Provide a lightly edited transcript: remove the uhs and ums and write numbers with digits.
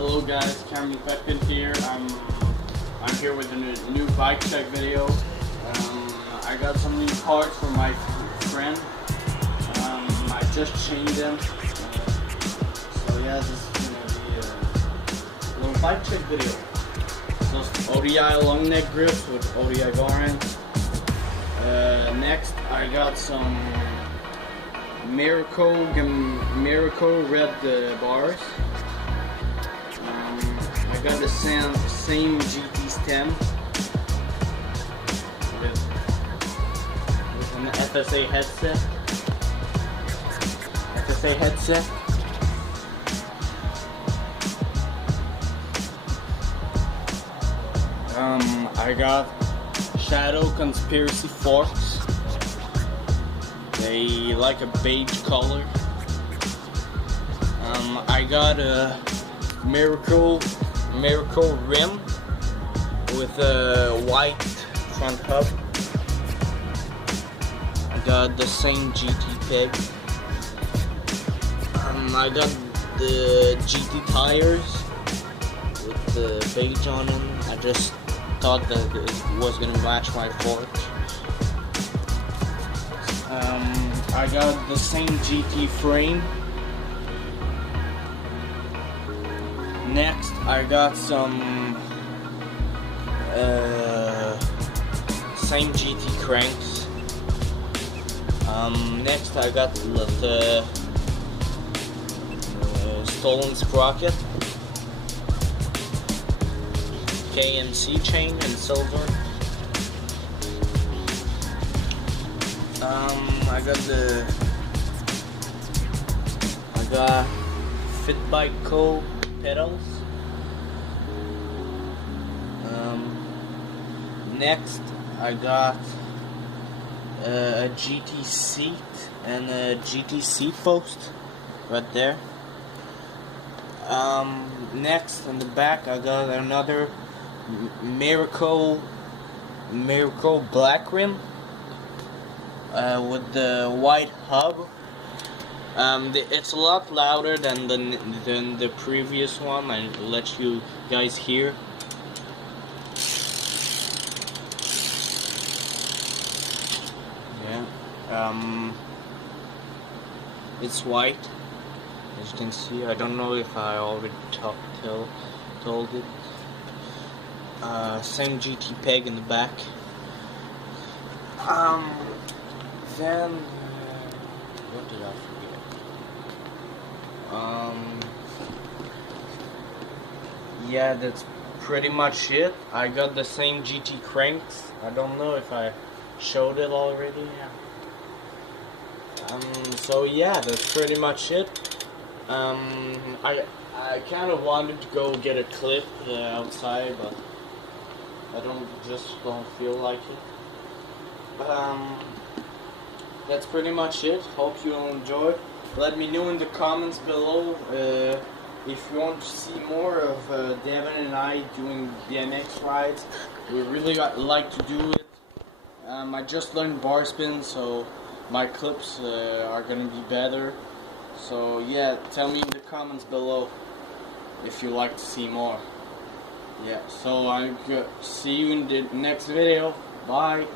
Hello guys, Cameron Pepkins here. I'm here with a new bike check video. I got some new parts from my friend. I just changed them. So yeah, this is gonna be a little bike check video. So ODI long neck grips with ODI variants. Next, I got some Miracle Red bars. I got the same GT stem with an FSA headset. I got Shadow Conspiracy forks. They like a beige color. I got a Miracle rim with a white front hub. I got the same GT peg. I got the GT tires with the beige on them. I just thought that it was gonna match my fork. I got the same GT frame. Next, I got some same GT cranks. Next, I got the stolen sprocket, KMC chain in silver. I got Fitbike Co pedals. Next, I got a GT seat and a GT seat post right there. Next, in the back, I got another Miracle black rim with the white hub. It's a lot louder than the previous one. I'll let you guys hear. Yeah. It's white, as you can see. I don't know if I already told it. Same GT peg in the back. Then what did I forget? Yeah, that's pretty much it. I got the same GT cranks. I don't know if I showed it already. So yeah, that's pretty much it. I kind of wanted to go get a clip outside, but I don't feel like it. That's pretty much it. Hope you enjoyed. Let me know in the comments below if you want to see more of Devin and I doing BMX rides. We really like to do it. I just learned bar spin, so my clips are gonna be better. So yeah, tell me in the comments below if you like to see more. Yeah, so I see you in the next video. Bye.